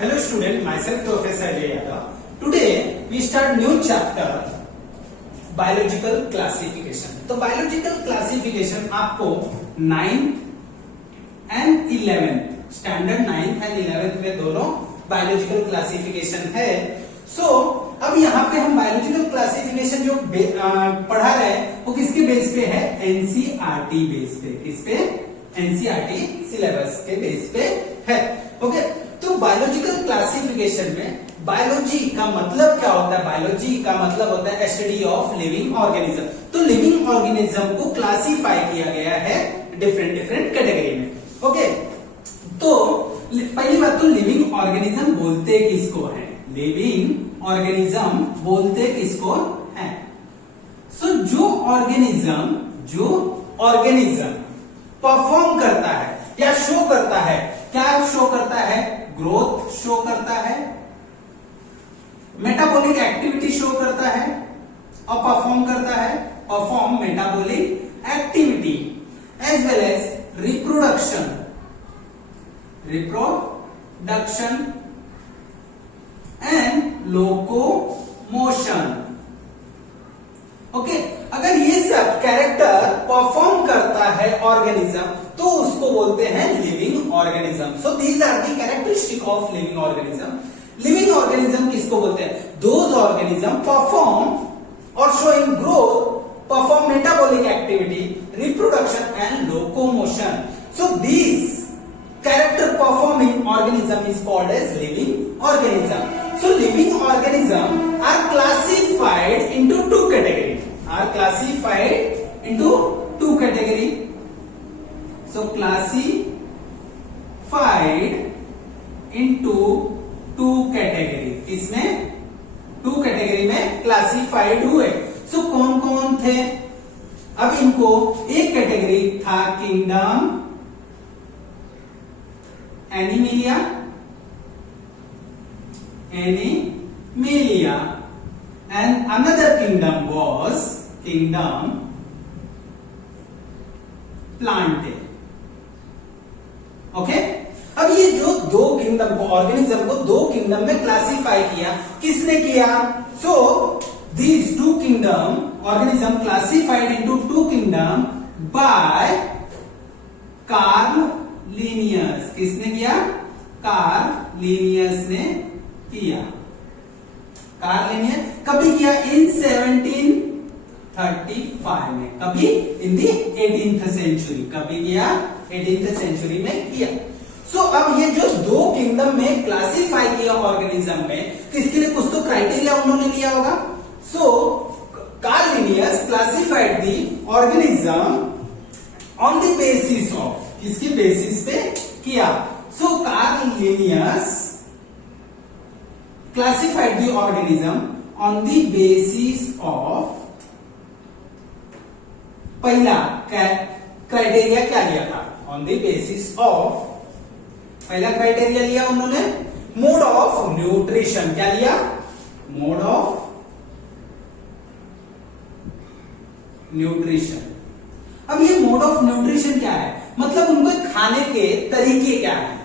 Hello student, myself Professor Ajay Yadav. Today we start new chapter biological classification. तो biological classification आपको 9th and 11th standard 9th and 11th में दोनों biological classification है. So अब यहाँ पे हम biological classification जो पढ़ा रहे हैं वो किसके बेस पे है? NCERT बेस पे. किस पे? NCERT सिलेबस के बेस पे है. ओके तो बायोलॉजिकल क्लासिफिकेशन में बायोलॉजी का मतलब क्या होता है? बायोलॉजी का मतलब होता है स्टडी ऑफ लिविंग ऑर्गेनिज्म. तो लिविंग ऑर्गेनिज्म को क्लासिफाई किया गया है डिफरेंट कैटेगरी में. ओके तो पहली बात तो लिविंग ऑर्गेनिज्म बोलते किसको है? लिविंग ऑर्गेनिज्म बोलते किसको है? सो जो ऑर्गेनिज्म परफॉर्म करता है या शो करता है, क्या शो करता है? ग्रोथ शो करता है, मेटाबॉलिक एक्टिविटी शो करता है और परफॉर्म करता है. Perform metabolic activity as well as reproduction and locomotion. Okay अगर ये सब कैरेक्टर परफॉर्म करता है ऑर्गेनिज्म तो उसको बोलते हैं living organism. So these are the characteristic of living organism. Living organism किसको बोलते हैं? दोज ऑर्गेनिज्म परफॉर्म और showing growth, perform metabolic activity, reproduction and locomotion. So these character performing organism is called as living organism. So living organism are classified into two categories. So classified into two category. किसमें? Two category में classified हुए. सो कौन कौन थे? अब इनको एक category था kingdom Animalia and another kingdom was kingdom Plantae. Okay अब ये जो दो किंगडम को, ऑर्गेनिज्म को दो किंगडम में क्लासिफाई किया, किसने किया? So these two kingdom organism classified into two kingdom by Carl Linnaeus. किसने किया? कार्ल लीनियस ने किया. कार्ल लीनियस कभी किया? इन 1735 में. कभी? इन दी 18th सेंचुरी. कभी किया? 18th सेंचुरी में किया. सो अब ये जो दो किंगडम में क्लासिफाई किया ऑर्गेनिज्म में, किसके लिए कुछ तो क्राइटेरिया उन्होंने लिया होगा. So Carl Linnaeus classified the organism on the basis of, किसके बेसिस पे किया? So Carl Linnaeus classified the organism on the basis of, पहला क्राइटेरिया क्या लिया था? ऑन द बेसिस ऑफ, पहला क्राइटेरिया लिया उन्होंने मोड ऑफ न्यूट्रिशन. क्या लिया? Mode of nutrition. अब ये मोड ऑफ न्यूट्रिशन क्या है? मतलब उनको खाने के तरीके क्या है?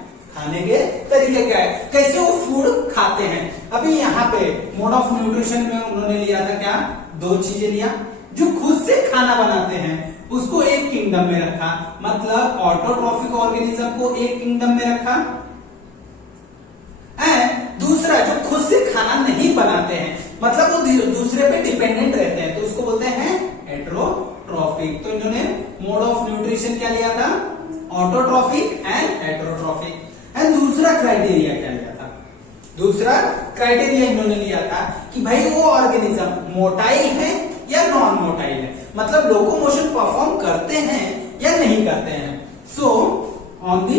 कैसे वो फूड खाते हैं. अभी यहाँ पे मोड ऑफ न्यूट्रिशन में उन्होंने लिया था क्या? दो चीजें लिया. जो खुद से खाना बनाते हैं उसको एक किंगडम में रखा, मतलब ऑटोट्रॉफिक ऑर्गेनिज्म को एक किंगडम में रखा. एंड दूसरा जो खुद से खाना नहीं बनाते हैं, मतलब वो दूसरे पे डिपेंडेंट रहते हैं, तो उसको बोलते हैं हेटेरोट्रॉफिक. तो इन्होंने मोड ऑफ न्यूट्रिशन क्या लिया था? Autotrophic and heterotrophic. एंड दूसरा क्राइटेरिया क्या लिया था? दूसरा क्राइटेरिया इन्होंने लिया था कि भाई वो ऑर्गेनिज्म मोटाइल है या नॉन मोटाइल है, मतलब लोकोमोशन परफॉर्म करते हैं या नहीं करते हैं. So on the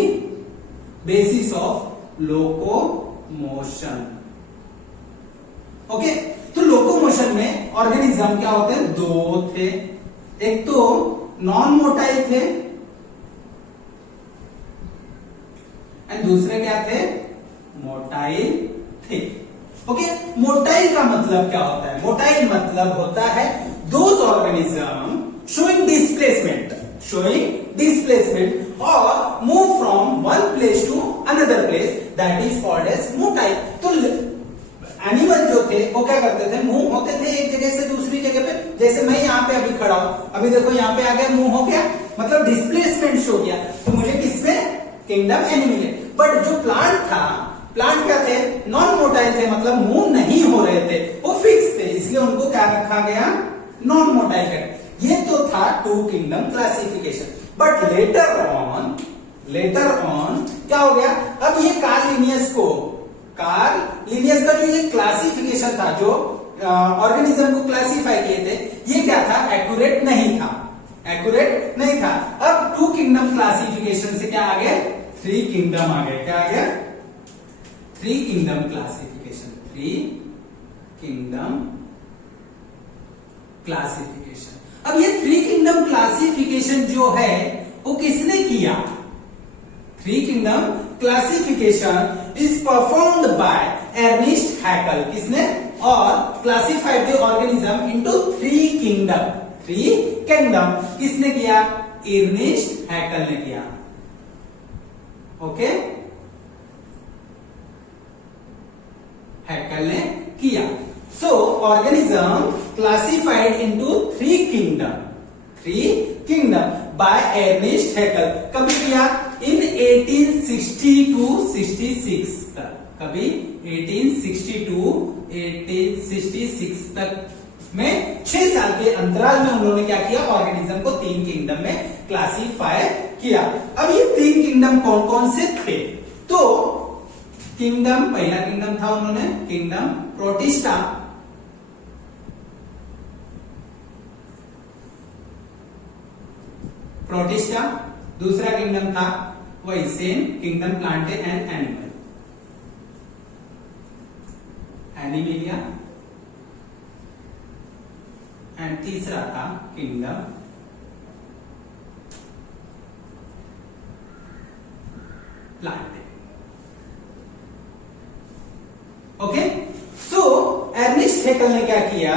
basis of locomotion. Okay तो लोकोमोशन में ऑर्गेनिज्म क्या होते हैं? दो थे. एक तो नॉन मोटाइल थे एंड दूसरे क्या थे? मोटाइल थे. ओके मोटाइल का मतलब क्या होता है? मोटाइल मतलब होता है those organism showing displacement or move from one place to another place that is called as motile. तो एनिमल जो थे वो क्या करते थे, मूव होते थे एक जगह से दूसरी जगह पे। जैसे मैं यहाँ पे अभी खड़ा हूं, अभी देखो यहाँ पे आ गया, मूव हो गया, मतलब डिस्प्लेसमेंट शो किया, तो मुझे किसमें, किंगडम एनी मिले। बट जो प्लांट था, प्लांट क्या थे, नॉन मोटाइल थे, मतलब मूव नहीं हो रहे थे, वो फिक्स थे, इसलिए उनको क्या रखा गया, नॉन मोटाइल का। ये तो था two kingdom classification. But later on क्या हो गया, अब ये कार्ल लिनियस का जो ये क्लासिफिकेशन था, जो ऑर्गेनिज्म को क्लासिफाई किए थे, ये क्या था, एक्यूरेट नहीं था। अब टू किंगडम क्लासिफिकेशन से क्या आ गया, थ्री किंगडम आ गए। क्या आ गया, थ्री किंगडम क्लासिफिकेशन। अब ये थ्री किंगडम क्लासिफिकेशन जो है वो किसने किया, three kingdom classification is performed by Ernest Haeckel. किसने, और classified the organism into three kingdom किसने किया, अर्नेस्ट हैकेल ने किया। ओके, हैकेल ने किया। So organism classified into three kingdom by Ernest Haeckel. कभी किया, इन 1860 to 66 तक, कभी 1866 तक में 6 साल के अंतराल में उन्होंने क्या किया, ऑर्गेनिज्म को तीन किंगडम में क्लासिफाई किया। अब ये तीन किंगडम कौन कौन से थे, तो किंगडम, पहला किंगडम था उन्होंने किंगडम प्रोटिस्टा, दूसरा किंगडम था वही same kingdom Plantae and Animalia, and तीसरा था किंगडम प्लांटे। ओके, सो अर्नेस्ट हैकेल ने क्या किया,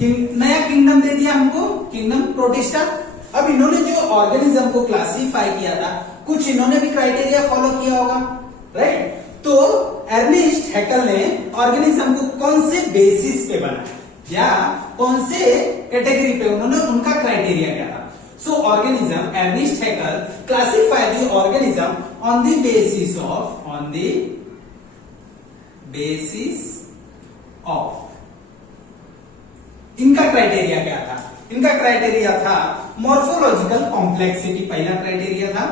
नया किंगडम दे दिया हमको, किंगडम प्रोटिस्टा। अब इन्होंने जो ऑर्गेनिज्म को क्लासिफाई किया था, कुछ इन्होंने भी क्राइटेरिया फॉलो किया होगा, राइट। तो अर्नेस्ट हैकेल ने ऑर्गेनिज्म को कौन से बेसिस पे बनाया या कौन से कैटेगरी पे, उन्होंने उनका क्राइटेरिया क्या था। So organism, Ernest Haeckel classify the organism on the basis of इनका क्राइटेरिया क्या था, इनका क्राइटेरिया था मॉर्फोलॉजिकल कॉम्प्लेक्सिटी। पहला क्राइटेरिया था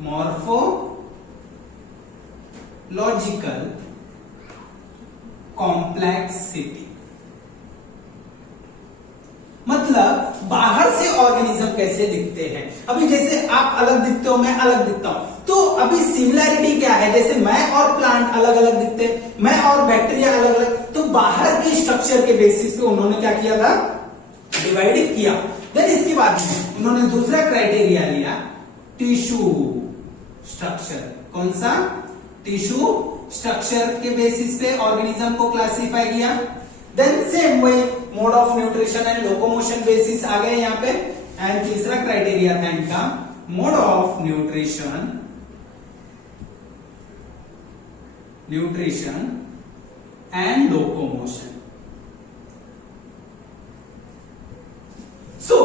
मॉर्फोलॉजिकल कॉम्प्लेक्सिटी, मतलब बाहर से ऑर्गेनिज्म कैसे दिखते हैं। अभी जैसे आप अलग दिखते हो, मैं अलग दिखता हूं, तो अभी सिमिलैरिटी क्या है, जैसे मैं और प्लांट अलग अलग दिखते हैं, मैं और बैक्टीरिया अलग अलग, तो बाहर के स्ट्रक्चर के बेसिस पे उन्होंने क्या किया था, डिवाइड किया। देन इसके बाद में उन्होंने दूसरा क्राइटेरिया लिया टिश्यू स्ट्रक्चर। कौन सा, टिश्यू स्ट्रक्चर के बेसिस पे ऑर्गेनिज्म को क्लासिफाई किया। Then same way mode of nutrition and locomotion basis आ गए यहाँ पे। एंड तीसरा क्राइटेरिया था इनका mode of nutrition and locomotion. So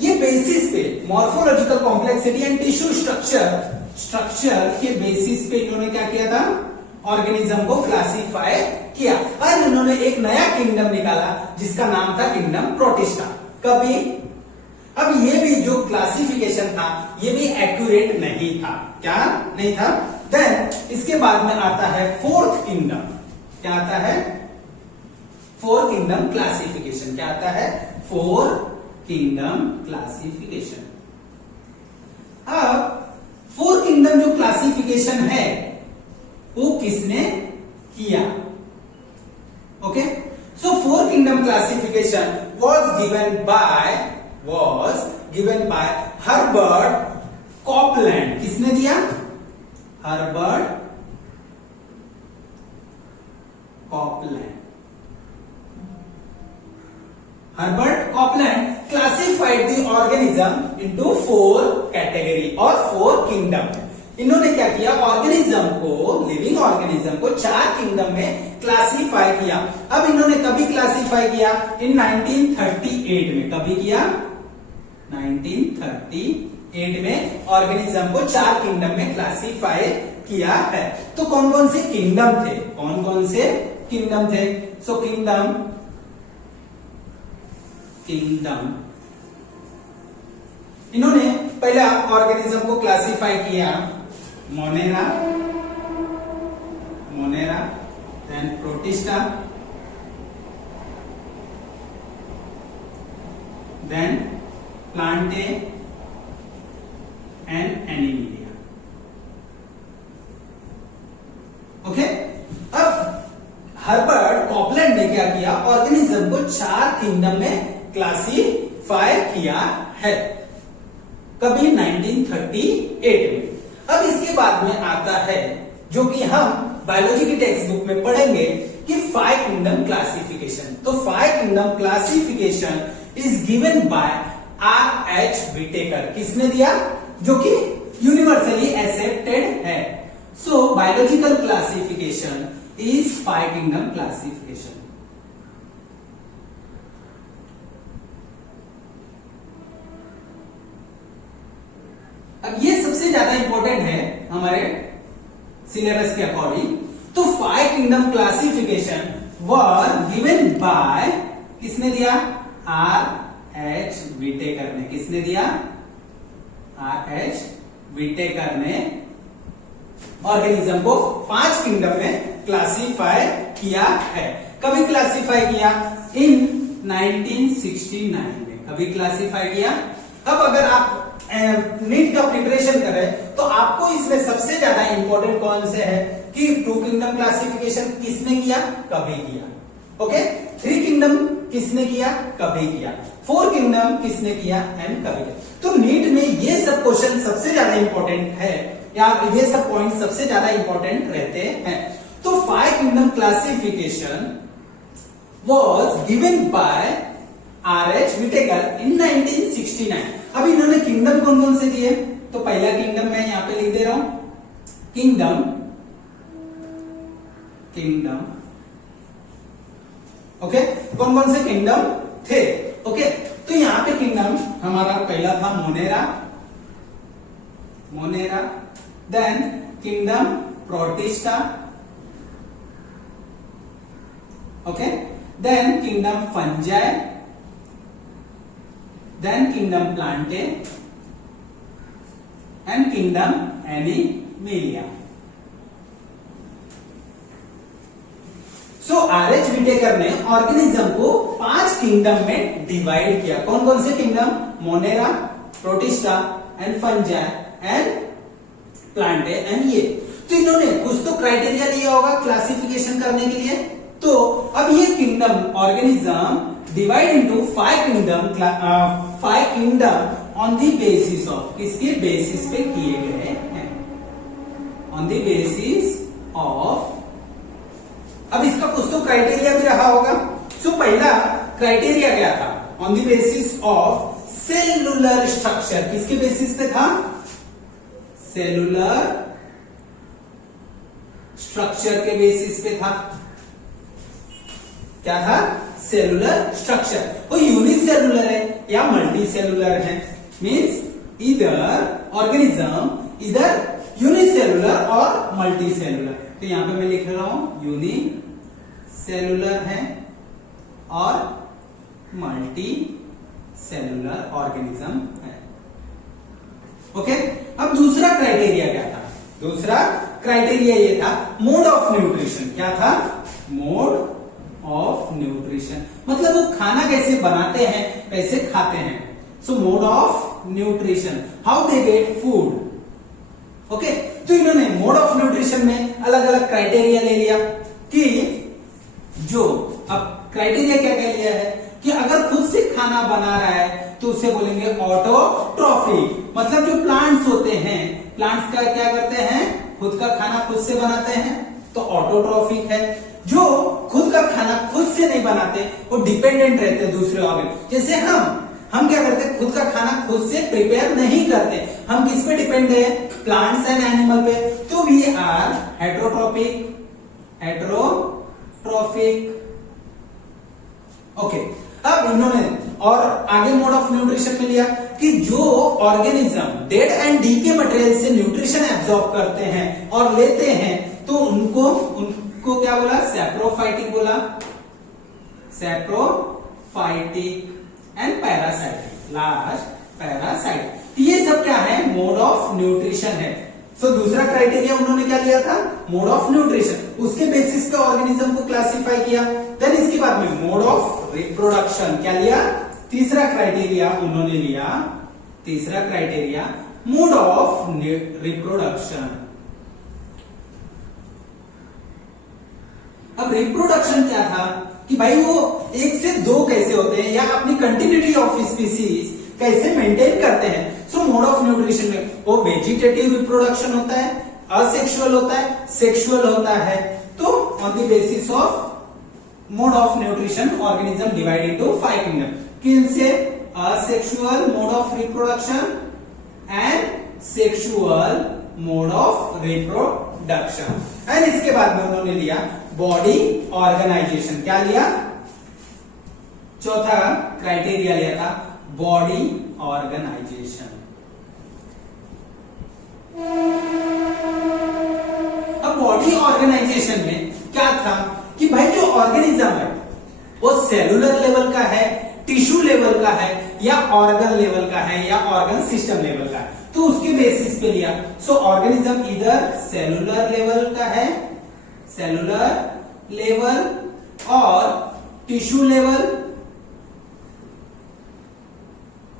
ये बेसिस पे morphological complexity and tissue structure के बेसिस पे इन्होंने क्या किया था, ऑर्गेनिज्म को क्लासिफाई किया। और इन्होंने एक नया किंगडम निकाला जिसका नाम था किंगडम प्रोटिस्टा। कभी, अब ये भी जो क्लासिफिकेशन था ये भी एक्यूरेट नहीं था। क्या नहीं था। देन इसके बाद में आता है फोर्थ किंगडम। क्या आता है, फोर्थ किंगडम क्लासिफिकेशन। क्या आता है, फोर्थ किंगडम क्लासिफिकेशन। अब फोर किंगडम जो क्लासिफिकेशन है वो किसने किया, okay. So four kingdom classification was given by Herbert Copeland. किसने दिया, Herbert Copeland classified the organism into 4 category और 4 kingdom। इन्होंने क्या किया, ऑर्गेनिज्म को, लिविंग ऑर्गेनिज्म को 4 किंगडम में क्लासिफाई किया। अब इन्होंने कभी क्लासिफाई किया, इन 1938 में। कभी किया, 1938 में ऑर्गेनिज्म को 4 किंगडम में क्लासिफाई किया है। तो कौन कौन से किंगडम थे, कौन कौन से किंगडम थे? सो किंगडम इन्होंने पहला ऑर्गेनिज्म को क्लासिफाई किया, Monera, then Protista, then Plantae and Animalia. Okay, अब हर्बर्ट कॉपलैंड ने क्या किया, ऑर्गेनिज्म को 4 किंगडम में क्लासिफाई किया है, कभी 1938 में। अब इसके बाद में आता है जो कि हम बायोलॉजी की टेक्स्ट बुक में पढ़ेंगे कि 5 किंगडम क्लासिफिकेशन। तो 5 kingdom classification is given by R.H. Whittaker. किसने दिया? जो कि यूनिवर्सली एक्सेप्टेड है। So biological classification is 5 kingdom classification. अब ये सबसे ज्यादा इंपॉर्टेंट है हमारे सिलेबस के अकॉर्डिंग। तो 5 kingdom classification were given by, किसने दिया? R.H. विटेकर ने। किसने दिया? R.H. विटेकर ने ऑर्गेनिज्म को 5 किंगडम में क्लासिफाई किया है। कभी क्लासिफाई किया? इन 1969 में। कभी क्लासिफाई किया? अब अगर आप नीट का प्रिपरेशन कर रहे हैं तो आपको इसमें सबसे ज्यादा इंपॉर्टेंट कौन से है कि 2 किंगडम क्लासिफिकेशन किसने किया? कभी किया। ओके, 3 किंगडम किसने किया? कभी किया। 4 किंगडम किसने किया? एंड कभी किया। तो नीट में ये सब क्वेश्चन सबसे ज्यादा इंपॉर्टेंट है, या ये सब पॉइंट सबसे ज्यादा इंपॉर्टेंट रहते हैं। तो 5 kingdom classification was given by R.H. Whittaker in 1969। अब इन्होंने किंगडम कौन कौन से दिए? तो पहला किंगडम मैं यहां पे लिख दे रहा हूं, किंगडम। ओके, कौन कौन से किंगडम थे? ओके, तो यहां पे किंगडम हमारा पहला था Monera, then kingdom Protista, okay, then kingdom fungi, then kingdom Plantae and kingdom Animalia. So R.H. Whittaker ने ऑर्गेनिज्म को 5 किंगडम में डिवाइड किया। कौन कौन से kingdom? Monera, Protista and fungi and Plantae and ये। तो इन्होंने कुछ तो क्राइटेरिया दिया होगा क्लासिफिकेशन करने के लिए। तो अब ये kingdom organism divide into 5 kingdom on the basis of, किसके बेसिस पे किए गए हैं? On the basis of. अब इसका कुछ तो क्राइटेरिया भी रहा होगा। सो पहला क्राइटेरिया क्या था? On the basis of cellular structure. किसके बेसिस पे था? सेलुलर स्ट्रक्चर के बेसिस पे था। क्या था? Cellular structure. वो यूनिसेलुलर है या मल्टी सेलुलर है, मीन्स इधर ऑर्गेनिज्म इधर यूनिसेलुलर और मल्टी सेलुलर। तो यहां पे मैं लिख रहा हूं यूनिसेलुलर है और मल्टी सेलुलर ऑर्गेनिज्म है। ओके, अब दूसरा क्राइटेरिया क्या था? दूसरा क्राइटेरिया ये था मोड ऑफ न्यूट्रिशन। क्या था? मोड ऑफ न्यूट्रिशन, मतलब वो खाना कैसे बनाते हैं, कैसे खाते हैं। सो mode of nutrition, how they get food. Okay, तो इन्होंने मोड ऑफ न्यूट्रिशन में अलग अलग क्राइटेरिया ले लिया कि जो, अब क्राइटेरिया क्या क्या लिया है कि अगर खुद से खाना बना रहा है तो उसे बोलेंगे ऑटोट्रॉफिक, मतलब जो प्लांट्स होते हैं, प्लांट्स का क्या करते हैं? खुद का खाना खुद से बनाते हैं, तो ऑटोट्रॉफिक है। जो खुद का खाना खुद से नहीं बनाते, वो डिपेंडेंट रहते हैं दूसरे ऑर्गन। जैसे हम क्या करते हैं? खुद का खाना खुद से प्रिपेयर नहीं करते, हम किस पे डिपेंड है? प्लांट्स एंड एनिमल पे, तो वी आर हेट्रोट्रॉपिक। ओके, अब इन्होंने और आगे मोड ऑफ न्यूट्रिशन में लिया कि जो organism dead and decay material से न्यूट्रिशन एब्जॉर्ब करते हैं और लेते हैं, तो उनको क्या बोला? सैप्रोफाइटिक बोला। Saprophytic and parasitic, last parasitic. ये सब क्या है? मोड ऑफ न्यूट्रिशन है। सो दूसरा क्राइटेरिया उन्होंने क्या लिया था? Mode of nutrition. उसके बेसिस पे ऑर्गेनिज्म को क्लासिफाई किया। देन इसके बाद में मोड ऑफ रिप्रोडक्शन क्या लिया? तीसरा क्राइटेरिया उन्होंने लिया, तीसरा क्राइटेरिया मोड ऑफ रिप्रोडक्शन। अब रिप्रोडक्शन क्या था कि भाई वो एक से दो कैसे होते हैं या अपनी कंटिन्यूटी ऑफ स्पीसीज कैसे मेंटेन करते हैं। सो मोड ऑफ न्यूट्रिशन में वो वेजिटेटिव रिप्रोडक्शन होता है, असेक्सुअल होता है, सेक्सुअल होता है। तो on the basis of mode of nutrition organism divide into 5 kingdom. किन से? Asexual mode of reproduction and sexual mode of reproduction. And इसके बाद में उन्होंने लिया बॉडी ऑर्गेनाइजेशन। क्या लिया? चौथा क्राइटेरिया लिया था बॉडी ऑर्गेनाइजेशन। अब बॉडी ऑर्गेनाइजेशन में क्या था कि भाई जो ऑर्गेनिज्म है वो सेलुलर लेवल का है, टिश्यू लेवल का है, या ऑर्गन लेवल का है, या ऑर्गन सिस्टम लेवल का है। तो उसके बेसिस पे लिया। सो ऑर्गेनिज्म इधर सेलुलर लेवल का है, सेलुलर लेवल, और टिश्यू लेवल,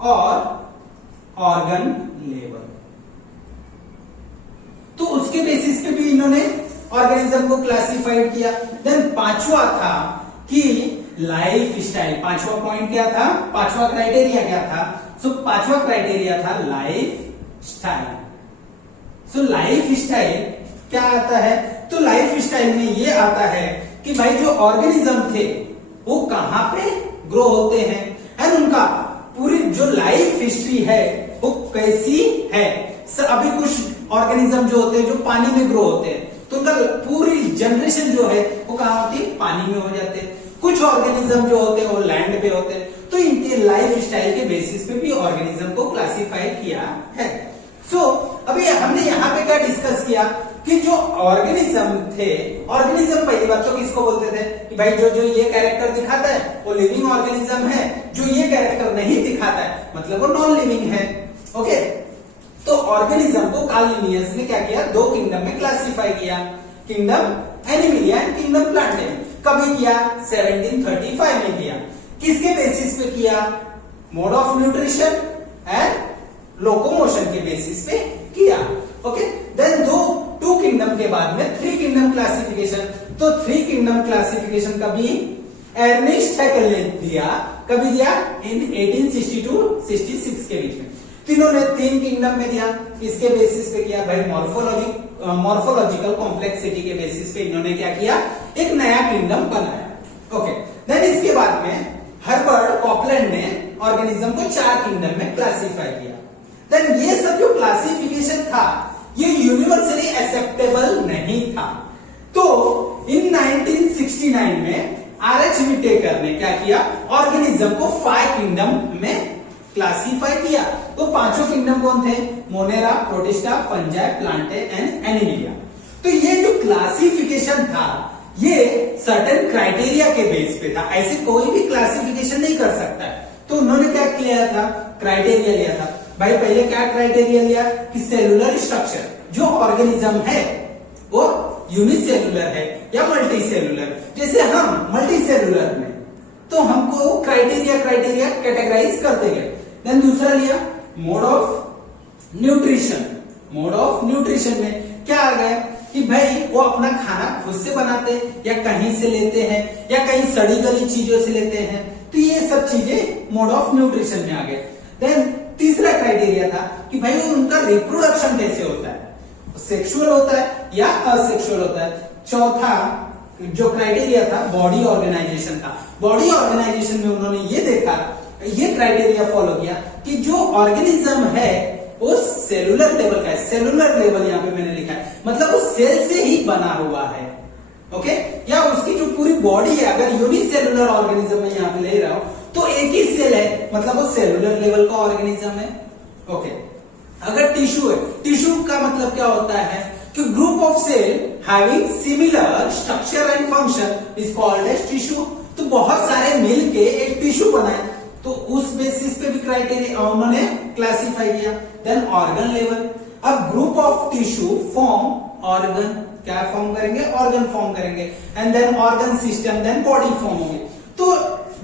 और ऑर्गन लेवल। तो उसके बेसिस पे भी इन्होंने ऑर्गेनिज्म को क्लासिफाइड किया। देन पांचवा था कि लाइफ स्टाइल। पांचवा पॉइंट क्या था? पांचवा क्राइटेरिया क्या था? सो पांचवा क्राइटेरिया था life style. So life style क्या आता है? तो लाइफ स्टाइल में ये आता है कि भाई जो ऑर्गेनिज्म थे वो कहां पे ग्रो होते हैं, एंड उनका पूरी जो लाइफ हिस्ट्री है वो कैसी है। अभी कुछ ऑर्गेनिज्म जो होते हैं जो पानी में ग्रो होते हैं, तो उनका पूरी जनरेशन जो है वो कहां होती है? पानी में हो जाते हैं। कुछ ऑर्गेनिज्म जो होते हैं वो लैंड पे होते हैं। तो इनके लाइफ स्टाइल के बेसिस पे भी ऑर्गेनिज्म को क्लासिफाई किया है। सो अभी हमने यहाँ पे क्या डिस्कस किया कि जो ऑर्गेनिज्म थे, ऑर्गेनिज्म पहली बात तो किसको बोलते थे कि भाई जो जो ये कैरेक्टर दिखाता है वो लिविंग ऑर्गेनिज्म है, जो ये कैरेक्टर नहीं दिखाता है मतलब वो नॉन लिविंग है। ओके, तो ऑर्गेनिज्म को कार्ल लिनियस ने क्या किया? दो किंगडम में क्लासिफाई किया, किंगडम एनिमलिया एंड किंगडम प्लांटेलिया। कभी किया? 1735 में किया। किसके बेसिस पे किया? Mode of nutrition and locomotion के बेसिस पे किया। ओके, देन टू किंगडम के बाद में 3 किंगडम क्लासिफिकेशन। तो 3 किंगडम क्लासिफिकेशन कभी एर्नेस्ट हैकेल ने दिया, कभी दिया इन 1862-66 के बीच में। तीनों ने 3 किंगडम में दिया। इसके बेसिस पे किया भाई मॉर्फोलॉजिकल कॉम्प्लेक्सिटी के बेसिस पे इन्होंने क्या किया? एक नया किंगडम बनाया। ओके, देन इसके बाद में हर्बर्ट कॉपलैंड ने ऑर्गेनिज्म को 4 किंगडम में क्लासिफाई किया। देन ये सब जो क्लासिफिकेशन था ये यूनिवर्सली एक्सेप्टेबल नहीं था। तो इन 1969 में आरएच विटेकर ने क्या किया? ऑर्गेनिज्म को 5 किंगडम में क्लासिफाई किया। तो पांचों किंगडम कौन थे? Monera, protista, fungi, Plantae and Animalia. तो ये जो क्लासिफिकेशन था ये सर्टेन क्राइटेरिया के बेस पे था, ऐसे कोई भी क्लासिफिकेशन नहीं कर सकता है। तो उन्होंने क्या किया था? क्राइटेरिया लिया था। भाई पहले क्या क्राइटेरिया लिया कि सेलुलर स्ट्रक्चर, जो ऑर्गेनिज्म है वो यूनिसेलुलर है या मल्टी सेलुलर। जैसे हम मल्टी सेलुलर में तो हमको क्राइटेरिया कैटेगराइज करते गए। देन दूसरा लिया mode of nutrition. Mode of nutrition में क्या आ गया कि भाई वो अपना खाना खुद से बनाते या कहीं से लेते हैं या कहीं सड़ी गली चीजों से लेते हैं। तो ये सब चीजें मोड ऑफ न्यूट्रिशन में आ गए। देन तीसरा क्राइटेरिया था कि भाई उनका रिप्रोडक्शन कैसे होता है, सेक्सुअल होता है या असेक्सुअल होता है। चौथा जो क्राइटेरिया था बॉडी ऑर्गेनाइजेशन था। बॉडी ऑर्गेनाइजेशन में उन्होंने ये देखा, ये क्राइटेरिया फॉलो किया कि जो ऑर्गेनिज्म है वो सेलुलर लेवल का है, सेलुलर लेवल यहाँ पे मैंने लिखा है, मतलब वो सेल से ही बना हुआ है। ओके, या उसकी जो पूरी बॉडी है, अगर यूनिसेलुलर ऑर्गेनिज्म में यहाँ पे ले रहा हूं तो एक ही सेल है, मतलब वो सेलुलर लेवल का ऑर्गेनिज्म है। ओके, अगर टिश्यू है, टिश्यू का मतलब क्या होता है कि group of cell having similar structure and function is called as tissue. तो बहुत सारे मिलके एक टिश्यू बनाए, तो उस बेसिस पे भी क्राइटेरिया उन्होंने क्लासिफाई किया। देन ऑर्गन लेवल, अब group of tissue form organ, क्या फॉर्म करेंगे, ऑर्गन फॉर्म करेंगे, and then organ system, then body form होंगे। तो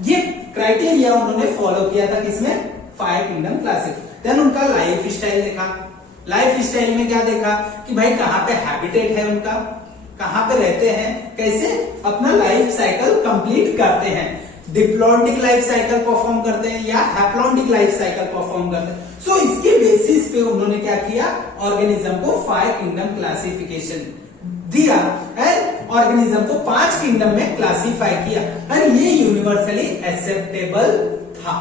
ये क्राइटेरिया उन्होंने फॉलो किया था किसमें, 5 किंगडम क्लासिक। देन उनका लाइफ स्टाइल देखा, लाइफ स्टाइल में क्या देखा कि भाई कहाँ पे हैबिटेट है उनका, कहाँ पे रहते हैं, कैसे अपना लाइफ साइकिल कंप्लीट करते हैं, डिप्लॉन्टिक लाइफ साइकिल परफॉर्म करते हैं या हैप्लॉन्टिक लाइफ साइकिल परफॉर्म करते हैं। सो इसके बेसिस पे उन्होंने क्या किया, ऑर्गेनिज्म को 5 किंगडम क्लासिफिकेशन दिया एंड ऑर्गेनिज्म को 5 किंगडम में क्लासिफाई किया एंड ये यूनिवर्सली एक्सेप्टेबल था।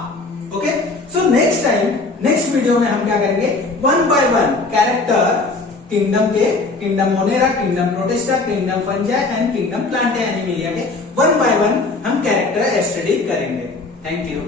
Okay, so next time, next video में हम क्या करेंगे, 1 बाय 1 कैरेक्टर किंगडम के, kingdom Monera, kingdom protista, kingdom fungi and kingdom Plantae Animalia के 1 बाय 1 हम कैरेक्टर स्टडी करेंगे। Thank you.